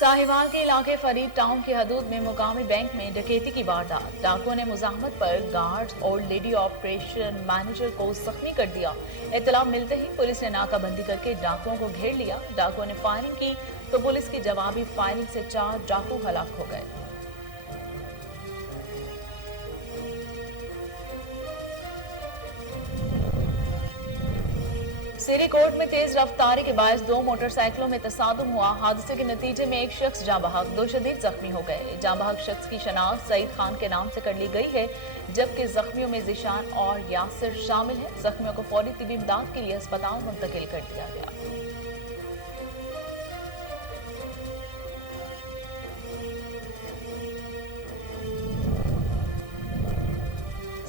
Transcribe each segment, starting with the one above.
साहिवाल के इलाके फरीद टाउन की हदूद में मुकामी बैंक में डकैती की वारदात। डाकुओं ने मुजाहमत पर गार्ड्स और लेडी ऑपरेशन मैनेजर को जख्मी कर दिया। इत्तला मिलते ही पुलिस ने नाकाबंदी करके डाकुओं को घेर लिया। डाकुओं ने फायरिंग की तो पुलिस की जवाबी फायरिंग से 4 डाकू हलाक हो गए। सिरी कोट में तेज रफ्तारी के बायस 2 मोटरसाइकिलों में तसादुम हुआ। हादसे के नतीजे में एक शख्स जाँ बहक, 2 शदीद जख्मी हो गए। जाँ बहक शख्स की शनाख्त सईद खान के नाम से कर ली गई है, जबकि जख्मियों में जिशान और यासिर शामिल हैं। जख्मियों को फौरी तिबी इमदाद के लिए अस्पताल मुंतकिल कर दिया गया।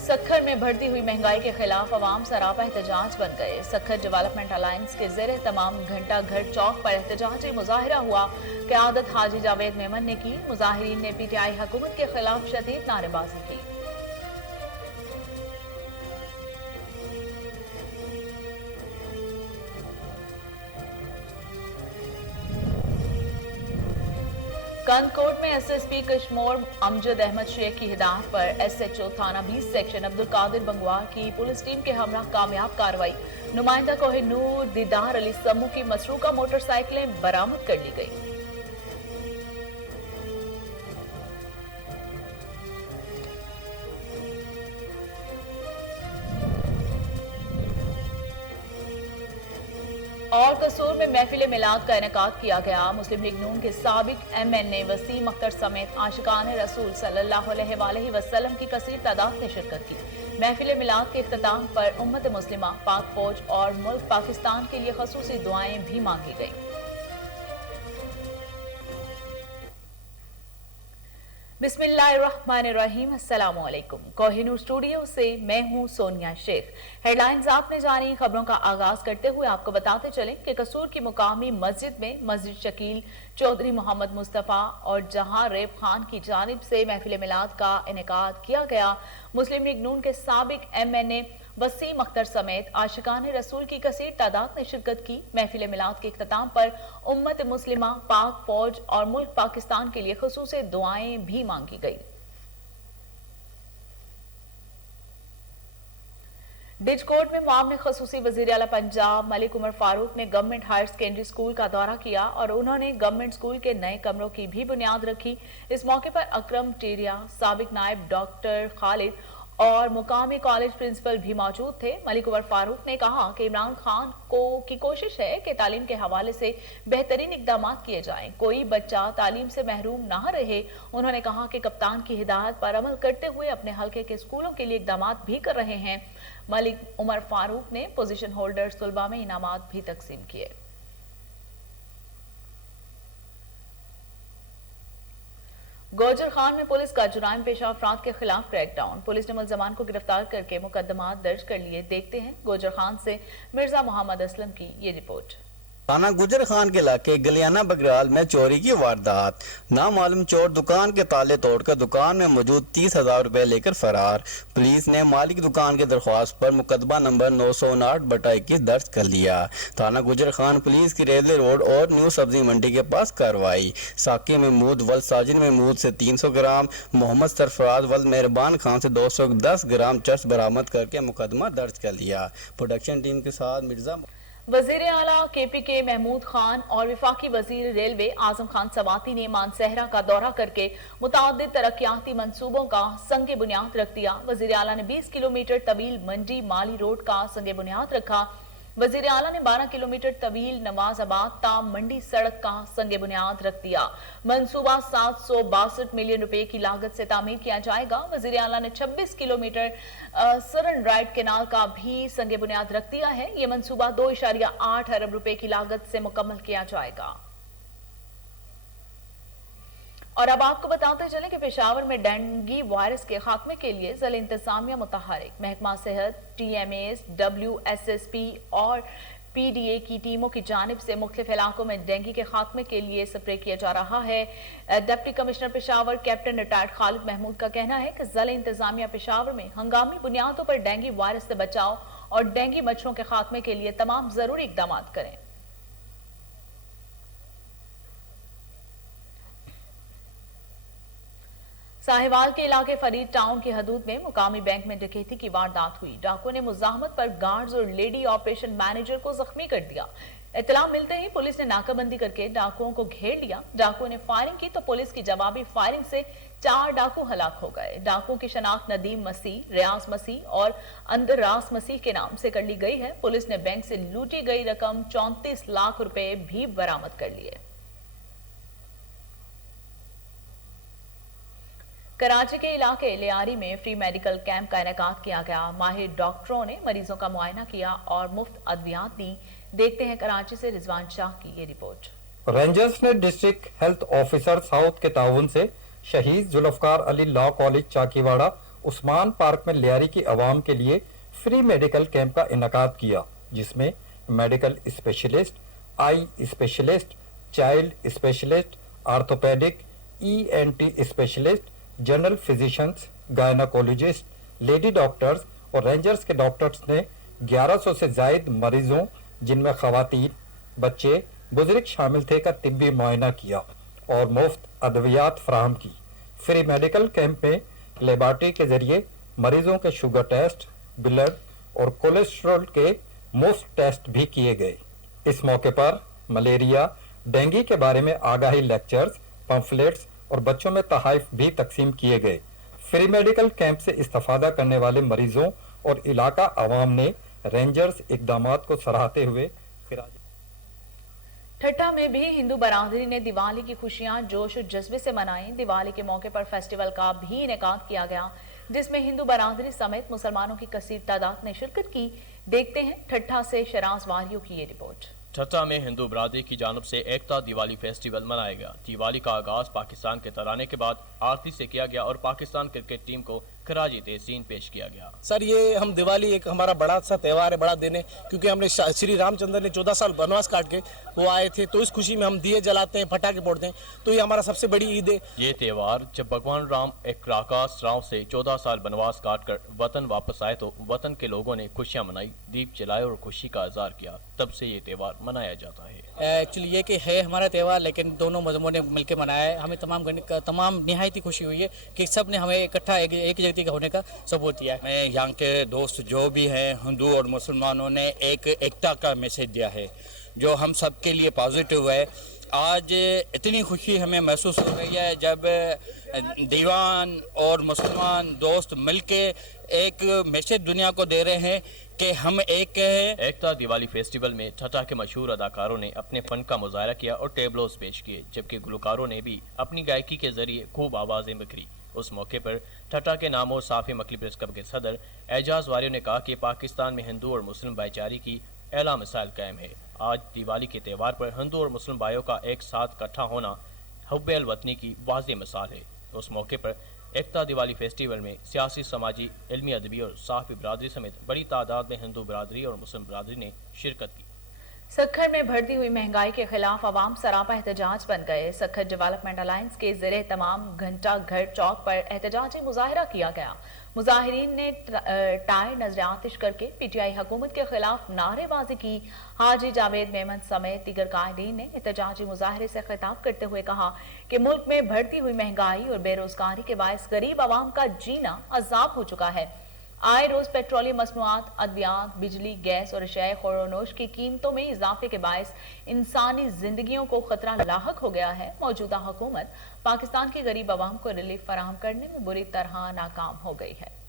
सखर में बढ़ती हुई महंगाई के खिलाफ अवाम सरापा एहतजाज बन गए। सखर डेवलपमेंट अलायंस के ज़ेरे तमाम घंटा घर चौक पर एहतजाजी मुजाहिरा हुआ। क़यादत हाजी जावेद मेमन ने की। मुजाहिरीन ने PTI हुकूमत के खिलाफ शदीद नारेबाजी की। कंदकोट में SSP कश्मोर अमजद अहमद शेख की हिदायत पर SHO थाना 20 सेक्शन अब्दुल कादिर बंगवार की पुलिस टीम के हमरा कामयाब कार्रवाई। नुमाइंदा कोहिनूर दीदार अली समूह की मसरूका मोटरसाइकिलें बरामद कर ली गई। और कसूर में महफिल मिलाद का इनेकाद किया गया। मुस्लिम लीग नून के साबिक MNA वसीम अख्तर समेत आशिकान रसूल सल्लल्लाहु अलैहि वसल्लम की कसीर तादाद ने शिरकत की। महफिल मिलाद के इख्तिताम पर उम्मत मुस्लिमा, पाक फौज और मुल्क पाकिस्तान के लिए खसूसी दुआएं भी मांगी गईं। बिस्मिल्लाहिर्रहमानिर्रहीम। अस्सलामु अलैकुम। कोहिनूर स्टूडियो से मैं हूं सोनिया शेख। हेडलाइंस आपने जानी। खबरों का आगाज करते हुए आपको बताते चलें कि कसूर की मुकामी मस्जिद में मस्जिद शकील चौधरी मोहम्मद मुस्तफ़ा और जहां रेब खान की जानिब से महफिल मिलाद का इनेकाद किया गया। मुस्लिम लीग नून के साबिक MNA वसीम अख्तर समेत आशिकान रसूल की कसीर तादाद ने शिरकत की। महफिल मिलाद के इख्तिताम पर उम्मत मुस्लिमा, पाक फौज और मुल्क पाकिस्तान के लिए खसूसी दुआएं भी मांगी गई। डिजकोट में मामले खसूसी वजीर आला पंजाब मलिक उमर फारूक ने गवर्नमेंट हायर सेकेंडरी स्कूल का दौरा किया और उन्होंने गवर्नमेंट स्कूल के नए कमरों की भी बुनियाद रखी। इस मौके पर अकरम टेरिया, साबिक नायब डॉक्टर खालिद और मुकामी कॉलेज प्रिंसिपल भी मौजूद थे। मलिक उमर फारूक ने कहा कि इमरान खान की कोशिश है कि तालीम के हवाले से बेहतरीन इकदाम किए जाएं, कोई बच्चा तालीम से महरूम ना रहे। उन्होंने कहा कि कप्तान की हिदायत पर अमल करते हुए अपने हल्के के स्कूलों के लिए इकदाम भी कर रहे हैं। मलिक उमर फारूक ने पोजीशन होल्डर्स तुलबा में इनामात भी तकसीम किए। गोजर खान में पुलिस का जुराइम पेशा अफराद के खिलाफ क्रैकडाउन। पुलिस ने मुल्जमान को गिरफ्तार करके मुकदमा दर्ज कर लिए। देखते हैं गोजर खान से मिर्जा मोहम्मद असलम की ये रिपोर्ट। थाना गुजर खान के इलाके गलियाना बगराल में चोरी की वारदात। नामालूम चोर दुकान के ताले तोड़कर दुकान में मौजूद 30,000 रुपए लेकर फरार। पुलिस ने मालिक दुकान की दरख्वास्त पर मुकदमा नंबर 959/21 दर्ज कर लिया। थाना गुजर खान पुलिस की रेलवे रोड और न्यू सब्जी मंडी के पास कार्रवाई। साकी महमूद वल साजिन महमूद से 300 ग्राम, मोहम्मद सरफराज वल मेहरबान खान से 210 ग्राम चर्च बरामद करके मुकदमा दर्ज कर लिया। प्रोडक्शन टीम के साथ मिर्जा वजीर आला KPK महमूद खान और विफाकी वजीर रेलवे आजम खान सवाती ने मानसहरा का दौरा करके मुताद्दिद तरक्याती मंसूबों का संगे बुनियाद रख दिया। वजीर आला ने 20 किलोमीटर तवील मंडी माली रोड का संगे बुनियाद रखा। वजीर आला ने 12 किलोमीटर तवील नवाजाबाद ता मंडी सड़क का संगे बुनियाद रख दिया। मंसूबा 762 मिलियन रुपए की लागत से तामीर किया जाएगा। वजीर आला ने 26 किलोमीटर सरन राइट केनाल का भी संगे बुनियाद रख दिया है। ये मंसूबा 2.8 अरब रुपए की लागत से मुकम्मल किया जाएगा। और अब आपको बताते चले कि पेशावर में डेंगू वायरस के खात्मे के लिए ज़िला इंतजामिया मुतहरिक। महकमा सेहत, TMAs, WSSP और PDA की टीमों की जानिब से मुख्तलिफ इलाकों में डेंगू के खात्मे के लिए स्प्रे किया जा रहा है। Deputy commissioner Peshawar captain retired Khalid Mahmood का कहना है कि ज़िला इंतजामिया पेशावर में हंगामी बुनियादों पर डेंगू वायरस से बचाव और डेंगू मच्छरों के खात्मे के लिए तमाम जरूरी इकदाम करें। साहिवाल के इलाके फरीद टाउन की हदूद में मुकामी बैंक में डकैती की वारदात हुई। डाकुओं ने मुजाहमत पर गार्ड्स और लेडी ऑपरेशन मैनेजर को जख्मी कर दिया। इत्तला मिलते ही पुलिस ने नाकाबंदी करके डाकुओं को घेर लिया। डाकुओं ने फायरिंग की तो पुलिस की जवाबी फायरिंग से 4 डाकू हलाक हो गए। डाकुओं की शनाख्त नदीम मसीह, रियाज मसीह और अंदरास मसीह के नाम से कर ली गई है। पुलिस ने बैंक से लूटी गई रकम 34 लाख रुपए भी बरामद कर लिए। कराची के इलाके लियारी में फ्री मेडिकल कैंप का इनेकाद किया गया। माहिर डॉक्टरों ने मरीजों का मुआयना किया और मुफ्त अद्वियात दी। देखते हैं कराची से रिजवान शाह की ये रिपोर्ट। रेंजर्स ने डिस्ट्रिक्ट हेल्थ ऑफिसर साउथ के ताउन से Shaheed Zulfikar Ali law college Chakiwara Usman park में लियारी की आवाम के लिए फ्री मेडिकल कैंप का इनेकाद किया, जिसमें medical specialist, eye specialist, child specialist, orthopaedic, ENT specialist, general physicians, gynaecologist, lady doctors और रेंजर्स के डॉक्टर्स ने 1100 से जायद मरीजों जिनमें खवातीन, बच्चे, बुजुर्ग शामिल थे का तिब्बी मुआयना किया और मुफ्त अद्वियात फराहम की। फ्री मेडिकल कैंप में लेबॉरेटरी के जरिए मरीजों के शुगर टेस्ट, ब्लड और कोलेस्ट्रॉल के मुफ्त टेस्ट भी किए गए। इस मौके पर मलेरिया, डेंगू के बारे में आगाही लेक्चर्स, पम्फलेट्स और बच्चों में तहाइफ भी तकसीम किए गए। फ्री मेडिकल कैंप से इस्तेफादा करने वाले मरीजों और इलाका आवाम ने रेंजर्स इकदामात को सराहते हुए ठट्टा में भी हिंदू बरादरी ने दिवाली की खुशियां जोश और जज्बे से मनाई। दिवाली के मौके पर फेस्टिवल का भी इनेकाद किया गया, जिसमें हिंदू बरादरी समेत मुसलमानों की कसीर तादाद ने शिरकत की। देखते हैं ठट्टा से शराज वारियों की ये रिपोर्ट। ठट्टा में हिंदू बरादरी की जानब से एकता दिवाली फेस्टिवल मनाया गया। दिवाली का आगाज पाकिस्तान के तराने के बाद आरती से किया गया और पाकिस्तान क्रिकेट टीम को खराजी तहसीन पेश किया गया। सर, ये हम दिवाली एक हमारा बड़ा सा त्यौहार है, बड़ा दिन है, क्योंकि हमने श्री रामचंद्र ने 14 साल वनवास काट के वो आए थे, तो इस खुशी में हम दिए जलाते हैं, पटाखे फोड़ते हैं, तो ये हमारा सबसे बड़ी ईद है। ये त्यौहार जब भगवान राम एक राकास राव से 14 साल वनवास काट कर वतन वापस आए तो वतन के लोगों ने खुशियां मनाई, दीप जलाए और खुशी का इजहार किया। तब से ये त्यौहार मनाया जाता है। एक्चुअली ये कि है हमारा त्यौहार, लेकिन दोनों मजहबों ने मिलकर मनाया है। हमें तमाम निहायती खुशी हुई है कि सब ने हमें इकट्ठा एक जगह का होने का सबूत दिया है। मैं यहाँ के दोस्त जो भी हैं, हिंदू और मुसलमानों ने एक एकता का मैसेज दिया है जो हम सब के लिए पॉजिटिव है। आज इतनी खुशी हमें महसूस हो रही है जब दीवान और मुसलमान दोस्त मिलके एक मैसेज दुनिया को दे रहे हैं कि हम एक हैं। एकता दिवाली फेस्टिवल में ठट्टा के मशहूर अदाकारों ने अपने फन का मुजाहरा किया और टेबलोस पेश किए, जबकि गुलकारों ने भी अपनी गायकी के जरिए खूब आवाजें बिखरी। उस मौके पर ठट्टा के नामों साफी मकली प्रेस क्लब के सदर एजाज वारियों ने कहा कि पाकिस्तान में हिंदू और मुस्लिम भाईचारे की एला मिसाल कायम है। आज दिवाली के त्यौहार पर हिंदू और मुस्लिम भाइयों का एक साथ इकट्ठा होना हुब्बे अल वतनी की वाज़ेह मिसाल है। उस मौके पर एकता दिवाली फेस्टिवल में सियासी, समाजी, इल्मी, अदबी और साफ़ी बरादरी समेत बड़ी तादाद में हिंदू बरादरी और मुस्लिम बरादरी ने शिरकत की। सखर में बढ़ती हुई महंगाई के खिलाफ अवाम सरापा एहतजाज बन गए। सखर डेवलपमेंट अलायंस के ज़रिए तमाम घंटा घर चौक पर एहतजाजी मुजाहरा किया गया। मुजाहिरीन ने टायर नजर आतिश करके PTI हुकूमत के खिलाफ नारेबाजी की। हाजी जावेद मेमन समेत दीगर कायदीन ने एहतजाजी मुजाहरे से खिताब करते हुए कहा कि मुल्क में बढ़ती हुई महंगाई और बेरोजगारी के बायस गरीब आवाम का जीना अजाब हो चुका है। आए रोज पेट्रोलियम मसनूआत, अद्वियात, बिजली, गैस और अशियाए खुरोनोश की कीमतों में इजाफे के बायस इंसानी जिंदगियों को खतरा लाहक हो गया है। मौजूदा हुकूमत पाकिस्तान की गरीब आवाम को रिलीफ फराहम करने में बुरी तरह नाकाम हो गई है।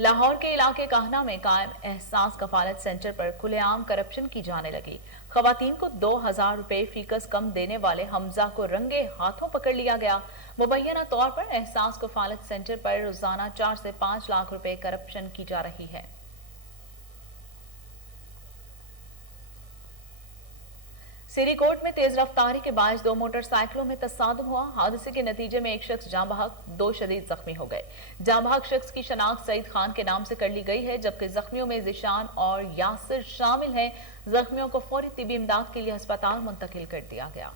लाहौर के इलाके काहना में कायम एहसास कफालत सेंटर पर खुलेआम करप्शन की जाने लगी। खवातीन को 2000 रुपए फीकस कम देने वाले हमजा को रंगे हाथों पकड़ लिया गया। मुबैना तौर पर एहसास कफालत सेंटर पर रोजाना 4 से 5 लाख रुपए करप्शन की जा रही है। सिरीकोट में तेज रफ्तारी के बायस 2 मोटरसाइकिलों में तसादुम हुआ। हादसे के नतीजे में एक शख्स जाँ बहक, 2 शदीद जख्मी हो गए। जाँ बहक शख्स की शनाख्त सईद खान के नाम से कर ली गई है, जबकि जख्मियों में जिशान और यासिर शामिल हैं। जख्मियों को फौरी तिबी इमदाद के लिए अस्पताल मुंतकिल कर दिया गया।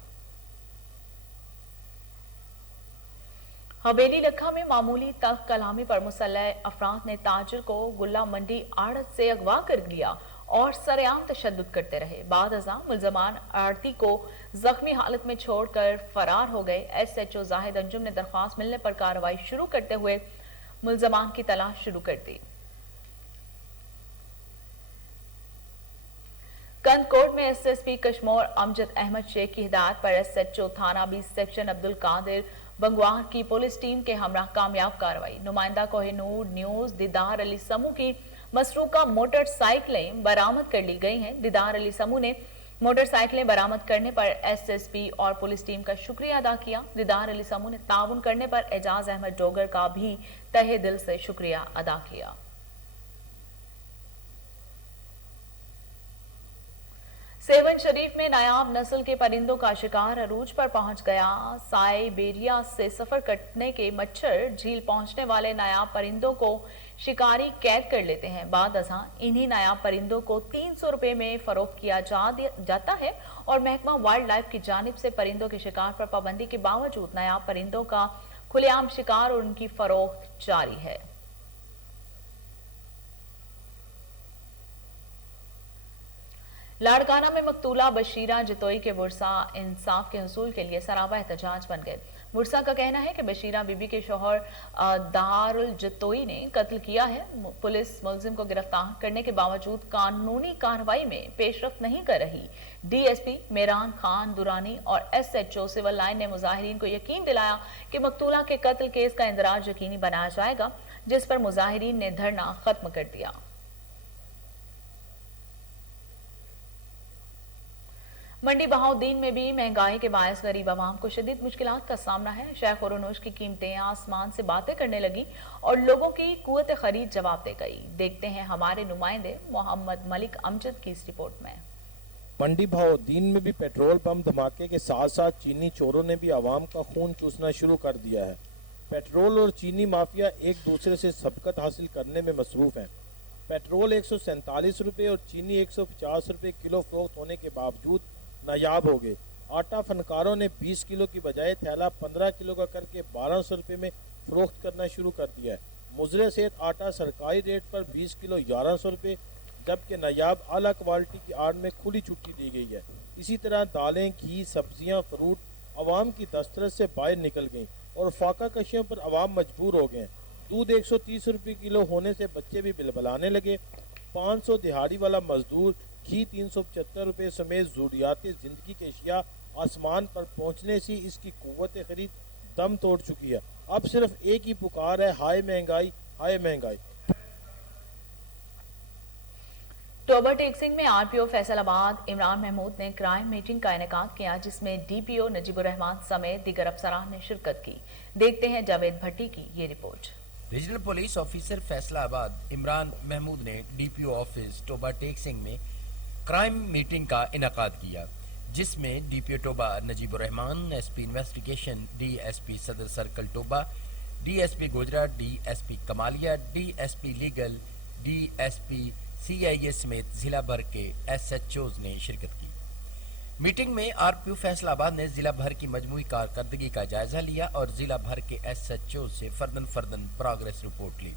हवेली लखा में मामूली तख्त कलामी पर मुसल्लह अफराद ने ताजिर को गुल्ला मंडी आड़त से अगवा कर लिया और सरेआम तशद्दुद करते रहे। बाद अज़ां मुल्ज़मान आरती को जख्मी हालत में छोड़कर फरार हो गए। SHO जाहिद अंजुम ने दरख्वास्त मिलने पर कार्रवाई शुरू करते हुए मुल्ज़मान की तलाश शुरू कर दी। कंदकोट में SSP कश्मोर अमजद अहमद शेख की हिदायत पर SHO थाना 20 सेक्शन अब्दुल कादिर बंगवार की पुलिस टीम के हमरा कामयाब कार्रवाई। नुमाइंदा कोहिनूर न्यूज दीदार अली समू की मसरूका मोटरसाइकिलें बरामद कर ली गई हैं। दीदार अली समू ने मोटरसाइकिलें बरामद करने पर SSP और पुलिस टीम का शुक्रिया अदा किया। दीदार अली समू ने ताउन करने पर एजाज अहमद डोगर का भी तहे दिल से शुक्रिया अदा किया। सेवन शरीफ में नायाब नस्ल के परिंदों का शिकार अरूज पर पहुंच गया। साइबेरिया से सफर करने के मच्छर झील पहुंचने वाले नायाब परिंदों को शिकारी कैद कर लेते हैं। बाद अज़ां इन्हीं नायाब परिंदों को 300 रुपए में फरोख्त किया जाता है और महकमा वाइल्ड लाइफ की जानिब से परिंदों के शिकार पर पाबंदी के बावजूद नायाब परिंदों का खुलेआम शिकार और उनकी फरोख्त जारी है। लाड़काना में मकतूला बशीरा जितोई के बुरसा इंसाफ के हुसूल के लिए सराबा एहतजाज बन गए। बुरसा का कहना है कि बशीरा बीबी के शौहर दारुल जितोई ने कत्ल किया है। पुलिस मुलजिम को गिरफ्तार करने के बावजूद कानूनी कार्रवाई में पेशरफ्त नहीं कर रही। DSP मेरान खान दुरानी और SHO सिविल लाइन ने मुजाहिरीन को यकीन दिलाया कि मकतूला के कत्ल केस का इंदराज यकीनी बनाया जाएगा, जिस पर मुजाहिरीन ने धरना खत्म कर दिया। मंडी बहाउद्दीन में भी महंगाई के बायस गरीब आवाम को शदीद मुश्किलात का सामना है। शेख और नोश की कीमतें आसमान से बातें करने लगी और लोगों की कुव्वत खरीद जवाब दे गई। देखते हैं हमारे नुमाइंदे मोहम्मद मलिक अमजद की इस रिपोर्ट में। मंडी बहाउद्दीन में भी पेट्रोल पंप धमाके के साथ साथ चीनी चोरों ने भी आवाम का खून चूसना शुरू कर दिया है। पेट्रोल और चीनी माफिया एक दूसरे से सबकत हासिल करने में मसरूफ हैं। पेट्रोल 147 रुपये और चीनी 150 रुपये किलो फरोख्त होने के बावजूद नायाब हो गए। आटा फनकारों ने 20 किलो की बजाय थैला 15 किलो का करके 1200 रुपये में फरोख्त करना शुरू कर दिया है। मुजरे सेहत आटा सरकारी रेट पर 20 किलो 1100 रुपये, जबकि नायाब आला क्वालिटी की आड़ में खुली छुट्टी दी गई है। इसी तरह दालें, घी, सब्जियां, फ्रूट आवाम की दस्तरस से बाहर निकल गईं और फाका कशियों पर आवाम मजबूर हो गए हैं। दूध 130 रुपये किलो होने से बच्चे भी बिलबलाने लगे। 500 दिहाड़ी वाला मजदूर, घी 375 रुपये समेत ज़रूरियाती ज़िंदगी के अशिया आसमान पर पहुँचने से इसकी कुव्वत खरीद दम तोड़ चुकी है। अब सिर्फ एक ही पुकार है, हाय महंगाई, हाय महंगाई। टोबर टेक्सिंग में RPO फैसलाबाद इमरान महमूद ने क्राइम मीटिंग का इनेकाद किया, जिसमें DPO नजीबुर रहमान समेत दीगर अफसरान ने शिरकत की। देखते हैं जावेद भट्टी की ये report. Regional police officer Faisalabad Imran Mahmood ने DPO ऑफिस टोबा टेक्सिंग में क्राइम मीटिंग का इनेकाद किया, जिसमें DPO Toba Najibur Rahman, SP investigation, DSP Sadar circle Toba, DSP Gojra, DSP Kamalia, DSP legal, DSP CIA समेत जिला भर के SHOs ने शिरकत की। मीटिंग में RPO फैसलाबाद ने जिला भर की मजमूई कारकर्दगी का जायजा लिया और जिला भर के SHOs से फर्दन प्रोग्रेस रिपोर्ट ली।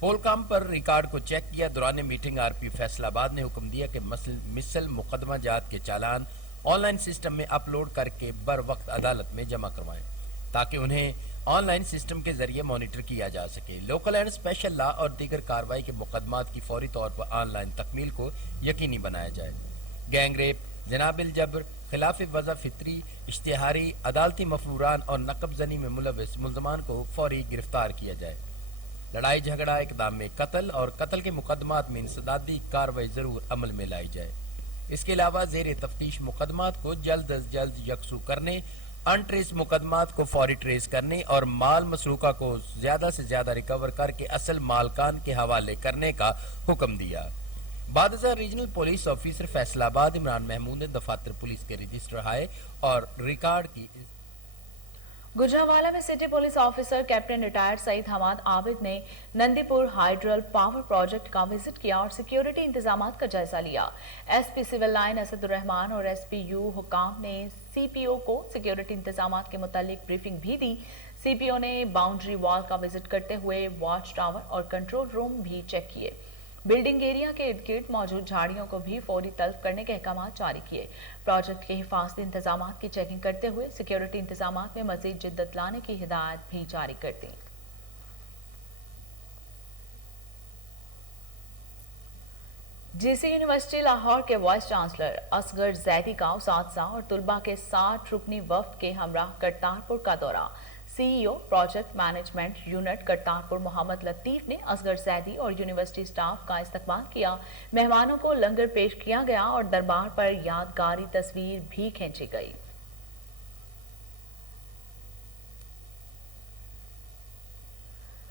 पोलकाम पर रिकॉर्ड को चेक किया। दौरान मीटिंग RPO फैसलाबाद ने हुक्म दिया कि मिसल मुकदमा जात के चालान ऑनलाइन सिस्टम में अपलोड करके बर वक्त अदालत में जमा करवाएं, ताकि उन्हें ऑनलाइन सिस्टम के जरिए मॉनिटर किया जा सके। लोकल एंड स्पेशल लॉ और दीगर कार्रवाई के मुकदमात की फौरी तौर पर ऑनलाइन तकमील को यकीनी बनाया जाए। गैंग रेप, जनाबिल जबर, खिलाफ वज़ा फितरी, इश्तिहारी, अदालती मफरूरान और नकब जनी में मुलविस मुल्ज़मान को फौरी गिरफ्तार किया जाए। लड़ाई झगड़ा, इक़दाम में कत्ल और कत्ल के मुकदमात में इंसदादी कार्रवाई ज़रूर अमल में लाई जाए। इसके अलावा ज़ेर तफ्तीश मुकदमात को जल्द अज जल्द यकसू करने, अनट्रेस मुकदमात को फौरी ट्रेस करने और माल मसरूका को ज़्यादा से ज़्यादा रिकवर करके असल मालकान के हवाले करने का हुक्म दिया। बादशाह regional police officer Faisalabad Imran Mahmood ने दफातर पुलिस के रजिस्टर हाए और रिकॉर्ड की। गुजरांवाला में city police officer captain retired Saeed Hamad Abid ने नंदीपुर हाइड्रल पावर प्रोजेक्ट का विजिट किया और सिक्योरिटी इंतजामात का जायजा लिया। SP civil line Asadur Rahman और SPU हुकाम ने CPO को सिक्योरिटी इंतजामात के मुतालिक ब्रीफिंग भी दी। CPO ने बाउंड्री वॉल का विजिट करते हुए वॉच टावर और कंट्रोल रूम भी चेक किए। बिल्डिंग एरिया के इर्द गिर्द मौजूद झाड़ियों को भी फौरी तल्फ करने के अहकाम जारी किए। प्रोजेक्ट के हिफाजती इंतजाम की चेकिंग करते हुए सिक्योरिटी इंतजाम में मजीद जिद्दत लाने की हिदायत भी जारी कर दी। जीसी यूनिवर्सिटी लाहौर के वाइस चांसलर असगर जैदी का उसातिज़ा और तुलबा के 60 रुकनी वफ्द के हमरा करतारपुर का दौरा। CEO project management unit Kartarpur Mohammad Latif ने असगर जैदी और यूनिवर्सिटी स्टाफ का इस्तकबाल किया। मेहमानों को लंगर पेश किया गया और दरबार पर यादगारी तस्वीर भी खींची गई।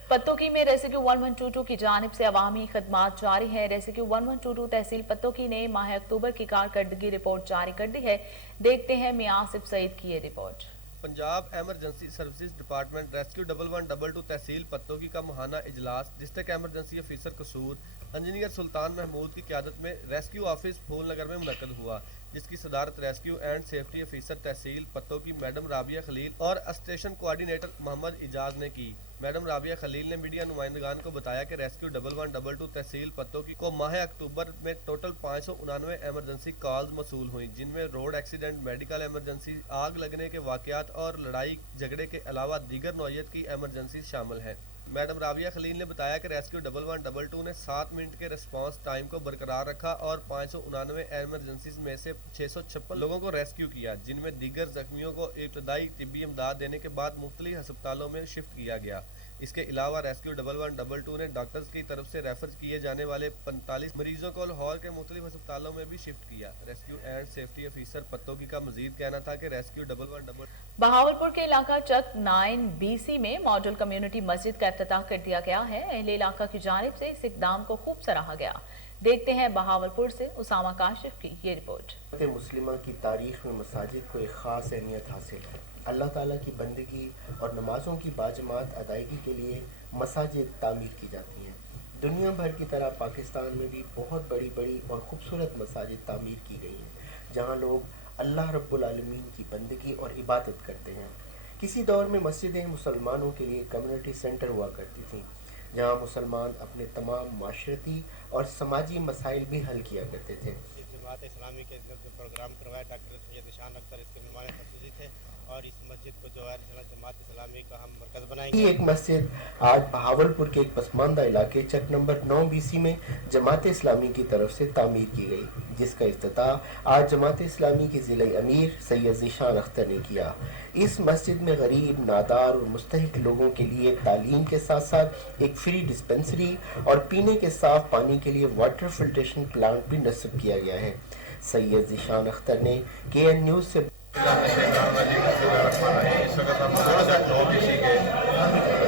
पत्तोकी में रेस्क्यू 1122 की जानिब से अवामी खदमात जारी है। रेस्क्यू 1122 तहसील पत्तोकी ने माह अक्टूबर की कारकर्दगी रिपोर्ट जारी कर दी है। देखते हैं मियां आसिफ सईद की ये report. Punjab emergency services department rescue 1122 तहसील पत्तोकी का माहाना इजलास डिस्ट्रिक्ट एमरजेंसी ऑफिसर कसूर इंजीनियर सुल्तान महमूद की क़यादत में रेस्क्यू ऑफिस फूलनगर में मुनक्कद हुआ, जिसकी सदारत रेस्क्यू एंड सेफ्टी ऑफिसर तहसील पत्तोकी मैडम राबिया खलील और स्टेशन कोऑर्डिनेटर मोहम्मद इजाज ने की। मैडम राबिया खलील ने मीडिया नुमाइंदगान को बताया कि रेस्क्यू 1122 तहसील पत्तोकी को माह अक्टूबर में टोटल 599 एमरजेंसी कॉल्स मसूल हुई, जिनमें रोड एक्सीडेंट, मेडिकल एमरजेंसी, आग लगने के वाकयात और लड़ाई झगड़े के अलावा दीगर नौयत की एमरजेंसी शामिल हैं। मैडम राबिया खलील ने बताया कि रेस्क्यू 1122 ने 7 मिनट के रिस्पांस टाइम को बरकरार रखा और 599 एमरजेंसीज में से 656 लोगों को रेस्क्यू किया, जिनमें दीगर जख्मियों को इब्तदाई तिब्बी इमदाद देने के बाद मुख्तलिफ अस्पतालों में शिफ्ट किया गया। इसके अलावा रेस्क्यू 1122 ने डॉक्टर्स की तरफ से रेफर किए जाने वाले 45 मरीजों को लाहौर के मुख्तलिफ अस्पतालों में भी शिफ्ट किया। Rescue and safety officer Pattoki का मजीद कहना था कि रेस्क्यू 1122 बहावलपुर के इलाका चक 9BC में मॉडल कम्युनिटी मस्जिद का इफ्तिताह कर दिया गया है। अहले इलाका की जानिब से इस इक़दाम को खूब सराहा गया। देखते हैं बहावलपुर से उसामा काशिफ की ये रिपोर्ट। मुस्लिमा की तारीख में मसाजिद को एक ख़ास अहमियत हासिल है। अल्लाह ताला की बंदगी और नमाज़ों की बाजमात अदायगी के लिए मसाजिद तामीर की जाती हैं। दुनिया भर की तरह पाकिस्तान में भी बहुत बड़ी बड़ी और ख़ूबसूरत मसाजिद तामीर की गई हैं, जहाँ लोग अल्लाह रब्बुल आलमीन की बंदगी और इबादत करते हैं। किसी दौर में मस्जिदें मुसलमानों के लिए कम्युनिटी सेंटर हुआ करती थीं, जहाँ मुसलमान अपने तमाम माशरती और समाजी मसाइल भी हल किया करते थे। जमात इस्लामी के जो प्रोग्राम करवाया डॉक्टर सैयद निशान अख्तर इसके मेहमान ख़ुसूसी थे और इस मस्जिद को जो है जमात इस्लामी का हम मरकज़ बनाएंगे। एक मस्जिद आज बहावलपुर के एक पसमानदा इलाके चक नंबर 9BC में जमात इस्लामी की तरफ से तामीर की गई, जिसका इफ्तिताह आज जमात इस्लामी के ज़िला अमीर सैयद ज़ीशान अख्तर ने किया। इस मस्जिद में गरीब, नादार और मुस्तहिक लोगों के लिए तालीम के साथ साथ एक फ्री डिस्पेंसरी और पीने के साफ पानी के लिए वाटर फिल्ट्रेशन प्लांट भी नस्ब किया गया है। सैयद ज़ीशान अख्तर ने KN न्यूज़ से इस वक्त हम 9BC के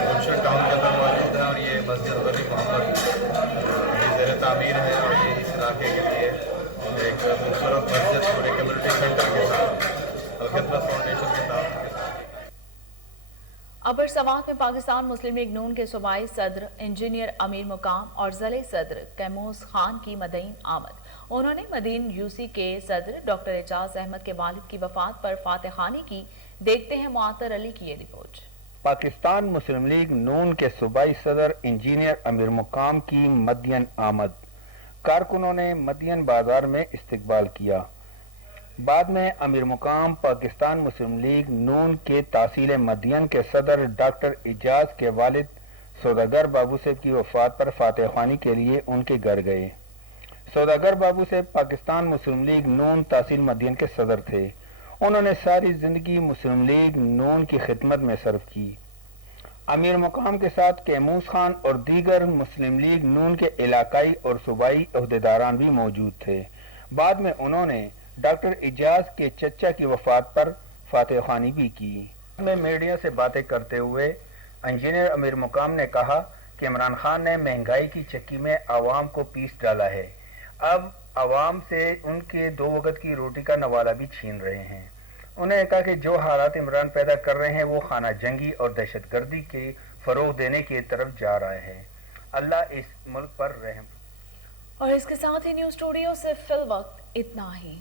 गुलशन टाउन के अंदर मौजूद है और ये मस्जिद गरीब मोहम्मद ज़ेर तामीर है और ये इस इलाके के लिए एक खूबसूरत मस्जिद पूरे कम्युनिटी सेंटर के साथ अलखिदमत फाउंडेशन के साथ। अबर सवात में पाकिस्तान मुस्लिम लीग नून के सूबाई सदर इंजीनियर अमीर मुकाम और ज़िले सदर कैमूस खान की मदईन आमद। उन्होंने मदीन UC के सदर डॉक्टर एजाज अहमद के वालिद की वफात पर फातिहानी की। देखते हैं मुआतर अली की ये रिपोर्ट। पाकिस्तान मुस्लिम लीग नून के सूबाई सदर इंजीनियर अमीर मुकाम की मदीन आमद। कारकुनों ने मदीन बाजार में इस्तकबाल किया। बाद में अमीर मुकाम पाकिस्तान मुस्लिम लीग नून के तहसील मदीन के सदर डॉक्टर एजाज के वालिद सौदागर बाबू साहब की वफात पर फातिहानी के लिए उनके घर गए। सौदागर बाबू साहब पाकिस्तान मुस्लिम लीग नून तहसील मदीन के सदर थे। उन्होंने सारी जिंदगी मुस्लिम लीग नून की खिदमत में सर्व की। अमीर मुकाम के साथ कैमूस खान और दीगर मुस्लिम लीग नून के इलाकाई और सूबाई अहदेदारान भी मौजूद थे। बाद में उन्होंने डॉक्टर एजाज के चचा की वफात पर फातिहानी भी की। में मीडिया से बातें करते हुए इंजीनियर अमीर मुकाम ने कहा कि इमरान खान ने महंगाई की चक्की में आवाम को पीस डाला है। अब आवाम से उनके 2 वक्त की रोटी का नवाला भी छीन रहे हैं। उन्होंने कहा कि जो हालात इमरान पैदा कर रहे हैं वो खाना जंगी और दहशतगर्दी के फरोग देने की तरफ जा रहा है। अल्लाह इस मुल्क पर रहम। और इसके साथ ही न्यूज़ स्टूडियो से फिल वक्त इतना ही।